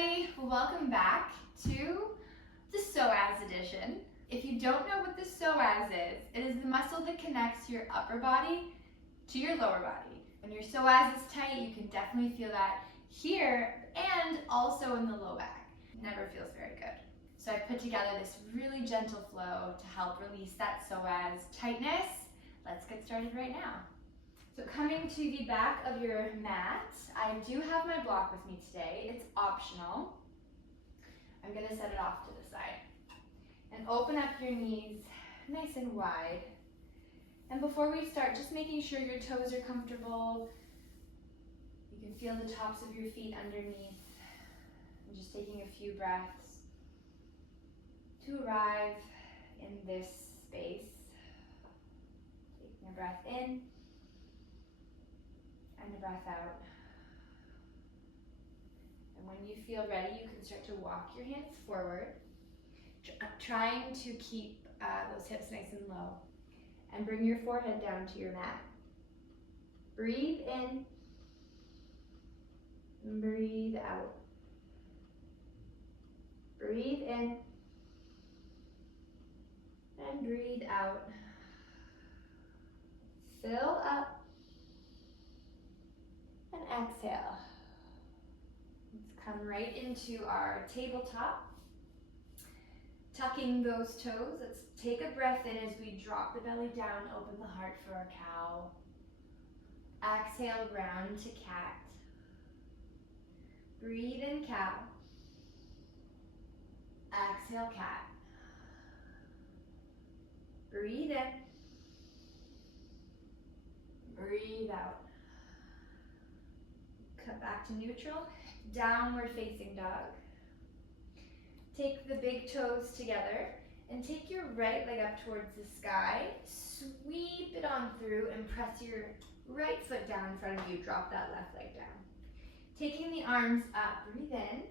everybody, welcome back to the Psoas edition. If you don't know what the psoas is, it is the muscle that connects your upper body to your lower body. When your psoas is tight, you can definitely feel that here and also in the low back. It never feels very good. So I've put together this really gentle flow to help release that psoas tightness. Let's get started right now. So coming to the back of your mat, I do have my block with me today. It's optional. I'm going to set it off to the side. And open up your knees nice and wide. And before we start, just making sure your toes are comfortable. You can feel the tops of your feet underneath. And just taking a few breaths to arrive in this space. Taking a breath in. And a breath out. And when you feel ready, you can start to walk your hands forward, trying to keep those hips nice and low. And bring your forehead down to your mat. Breathe in. And breathe out. Breathe in. And breathe out. Fill up. And exhale. Let's come right into our tabletop. Tucking those toes. Let's take a breath in as we drop the belly down, open the heart for our cow. Exhale, round to cat. Breathe in cow. Exhale, cat. Breathe in. Breathe out. Come back to neutral, downward facing dog. Take the big toes together and take your right leg up towards the sky. Sweep it on through and press your right foot down in front of you. Drop that left leg down. Taking the arms up, breathe in.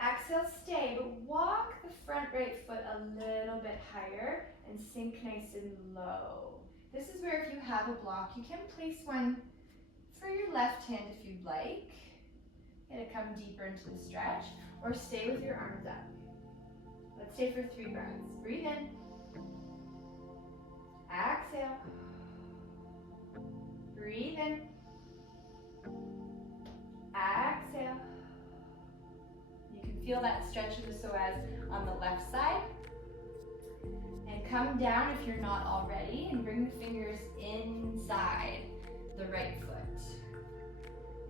Exhale, stay, but walk the front right foot a little bit higher and sink nice and low. This is where if you have a block, you can place one for your left hand if you'd like. Get it come deeper into the stretch, or stay with your arms up. Let's stay for 3 breaths. Breathe in. Exhale. Breathe in. Exhale. You can feel that stretch of the psoas on the left side. And come down if you're not already, and bring the fingers inside the right foot.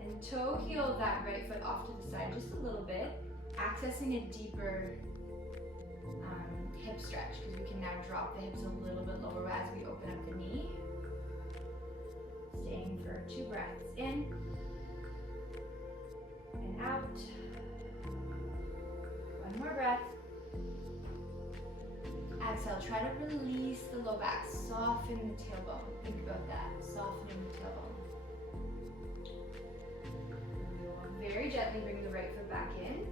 And toe heel that right foot off to the side just a little bit, accessing a deeper hip stretch, because we can now drop the hips a little bit lower as we open up the knee. Staying for 2 breaths in and out. 1 more breath. Exhale, try to release the low back, soften the tailbone. Think about that, softening the tailbone. Very gently bring the right foot back in.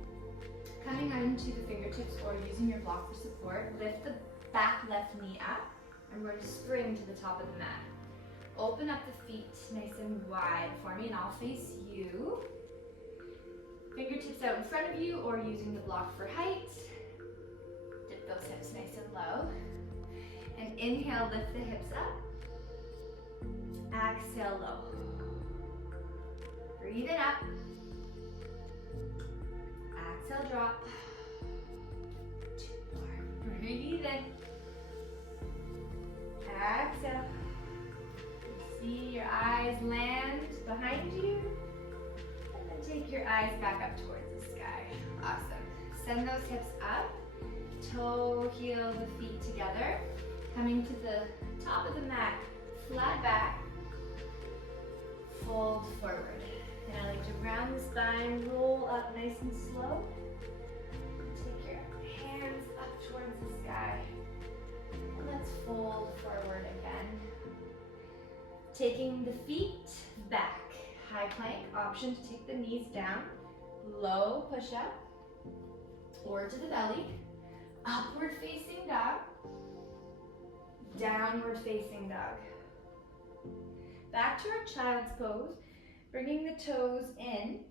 Coming onto the fingertips or using your block for support, lift the back left knee up. I'm going to spring to the top of the mat. Open up the feet nice and wide for me, and I'll face you. Fingertips out in front of you or using the block for height. Dip those hips nice and low. And inhale, lift the hips up. Exhale, low. Breathe it up. Exhale, drop. 2 more. Breathe in. Exhale. See your eyes land behind you. And then take your eyes back up towards the sky. Awesome. Send those hips up. Toe heel the feet together. Coming to the top of the mat. Flat back. Fold forward. And I like to round the spine, roll up nice and slow. Take your hands up towards the sky. And let's fold forward again. Taking the feet back. High plank, option to take the knees down. Low push up. Or to the belly. Upward facing dog. Downward facing dog. Back to our child's pose. Bringing the toes in.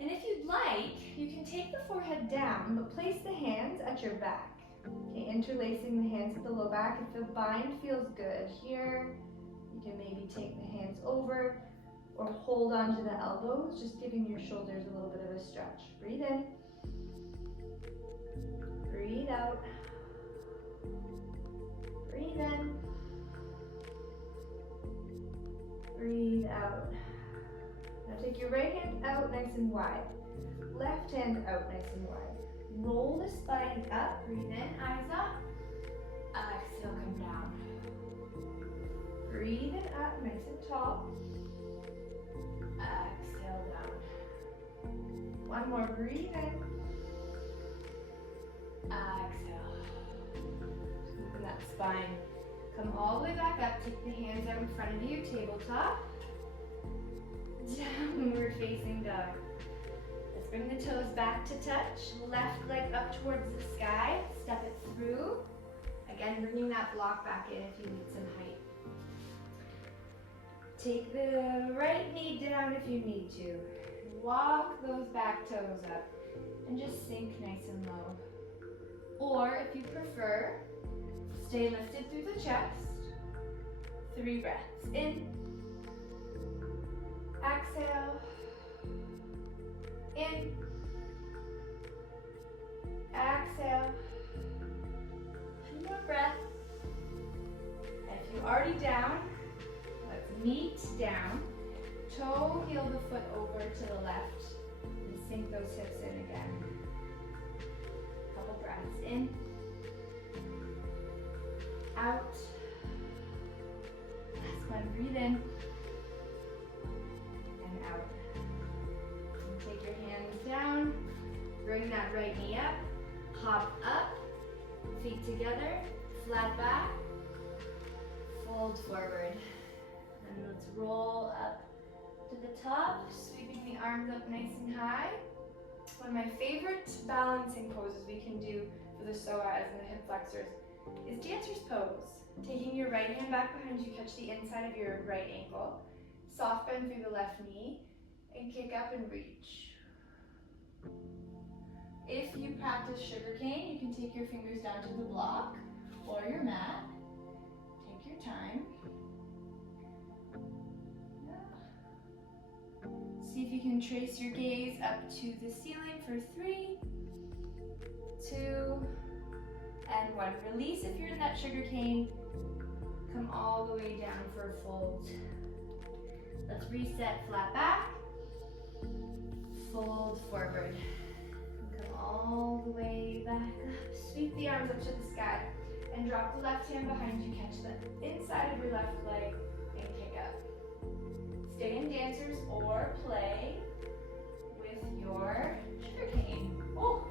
And if you'd like, you can take the forehead down, but place the hands at your back. Okay, interlacing the hands at the low back. If the bind feels good here, you can maybe take the hands over or hold onto the elbows, just giving your shoulders a little bit of a stretch. Breathe in. Breathe out. Breathe in. Breathe out. Now take your right hand out nice and wide. Left hand out nice and wide. Roll the spine up. Breathe in, eyes up. Exhale, come down. Breathe it up nice and tall. Exhale down. One more, breathe in. Exhale. Open that spine. Come all the way back up. Take the hands out in front of you, tabletop. Downward facing dog. Let's bring the toes back to touch. Left leg up towards the sky. Step it through. Again, bringing that block back in if you need some height. Take the right knee down if you need to. Walk those back toes up and just sink nice and low. Or if you prefer, stay lifted through the chest. 3 breaths. In. Exhale. In. Exhale. One more breath. If you're already down, let's meet down. Toe heel the foot over to the left and sink those hips in again. Couple breaths in. Out. Last one, breathe in. And out. And take your hands down. Bring that right knee up. Hop up. Feet together. Flat back. Fold forward. And let's roll up to the top, sweeping the arms up nice and high. One of my favorite balancing poses we can do for the psoas and the hip flexors is dancer's pose. Taking your right hand back behind you, catch the inside of your right ankle. Soft bend through the left knee and kick up and reach. If you practice sugar cane, you can take your fingers down to the block or your mat. Take your time. See if you can trace your gaze up to the ceiling for 3, 2, and 1. Release if you're in that sugar cane. Come all the way down for a fold. Let's reset, flat back. Fold forward. And come all the way back up. Sweep the arms up to the sky. And drop the left hand behind you. Catch the inside of your left leg and kick up. Stay in dancers or play with your sugar cane. Oh,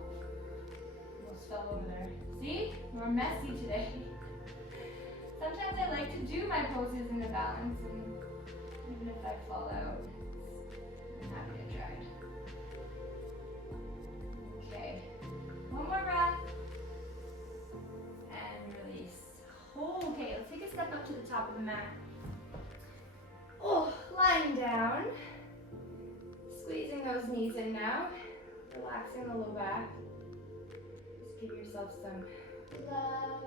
almost fell over there. See, we're messy today. Sometimes I like to do my poses in the balance, and even if I fall out, I'm happy I tried. Okay, one more breath. And release. Oh, okay, let's take a step up to the top of the mat. Oh, lying down. Squeezing those knees in now. Relaxing the low back. Just give yourself some love.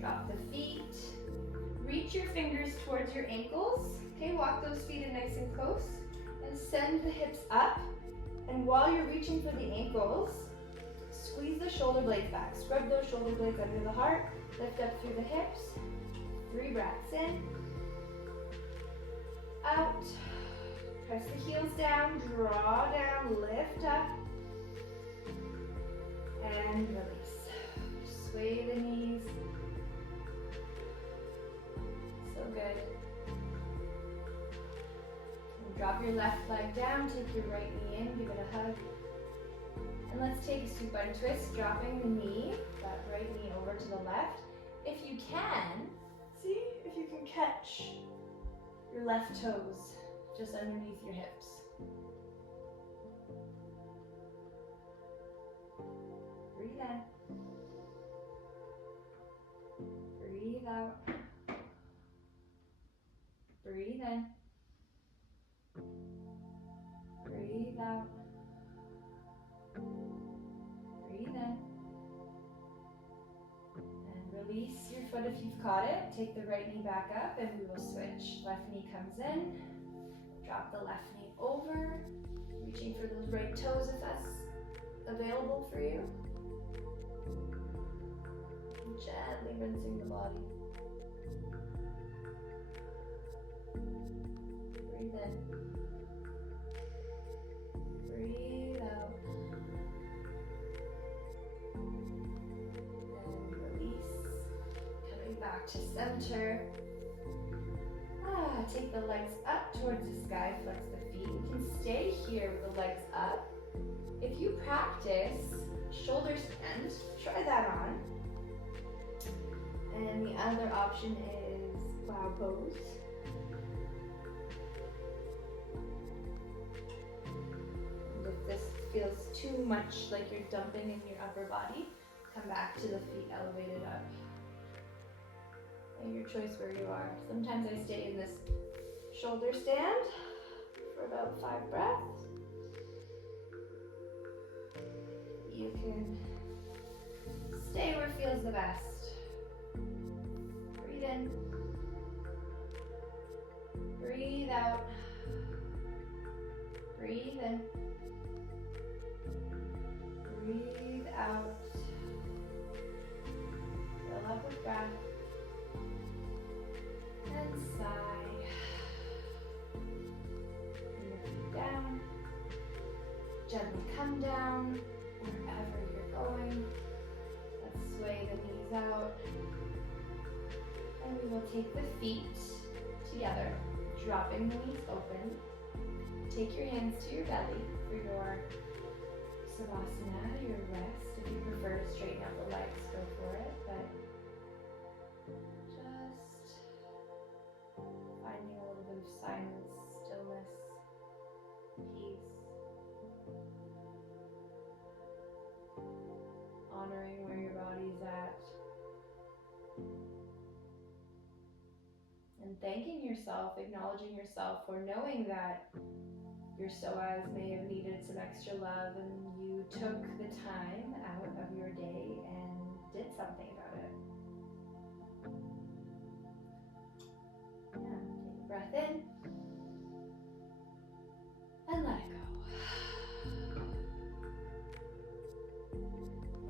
Drop the feet. Reach your fingers towards your ankles. Okay, walk those feet in nice and close. And send the hips up. And while you're reaching for the ankles, squeeze the shoulder blades back. Scrub those shoulder blades under the heart. Lift up through the hips. 3 breaths in. Out. Press the heels down. Draw down. Lift up. And release. Sway the knees. So good. And drop your left leg down. Take your right knee in. Give it a hug. And let's take a supine twist, dropping the knee, that right knee over to the left. If you can, see if you can catch your left toes just underneath your hips. Breathe in. Breathe out. Breathe in. But if you've caught it, take the right knee back up and we will switch. Left knee comes in, drop the left knee over, reaching for those right toes if that's available for you. Gently rinsing the body. Breathe in. Breathe out. And release. Coming back to center. Take the legs up towards the sky, flex the feet. You can stay here with the legs up. If you practice shoulder stand, try that on. And the other option is plow pose. And if this feels too much like you're dumping in your upper body, come back to the feet elevated up. And your choice where you are. Sometimes I stay in this shoulder stand for about 5 breaths. You can stay where it feels the best. Breathe in. Breathe out. Breathe in. Breathe out. Fill up with breath. And sigh. Bring your feet down. Gently come down wherever you're going. Let's sway the knees out. And we will take the feet together, dropping the knees open. Take your hands to your belly for your savasana, your rest. If you prefer to straighten out the legs, go for it. But just finding a little bit of silence, stillness, peace. Honoring where your body's at. And thanking yourself, acknowledging yourself for knowing that your psoas may have needed some extra love and you took the time out of your day and did something about it. Yeah, take a breath in and let it go.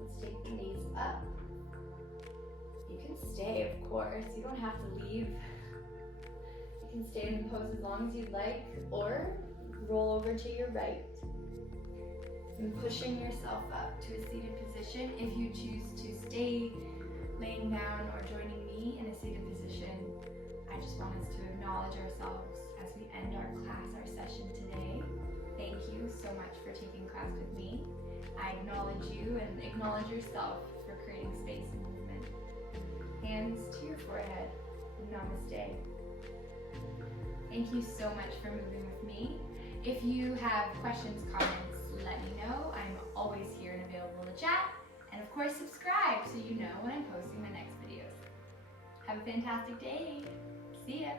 Let's take the knees up. You can stay, of course. You don't have to leave. You can stay in the pose as long as you'd like, or roll over to your right. And pushing yourself up to a seated position. If you choose to stay laying down or joining me in a seated position, I just want us to acknowledge ourselves as we end our class, our session today. Thank you so much for taking class with me. I acknowledge you and acknowledge yourself for creating space and movement. Hands to your forehead. Namaste. Thank you so much for moving with me. If you have questions, comments, let me know. I'm always here and available to chat. And of course, subscribe so you know when I'm posting my next videos. Have a fantastic day. See ya.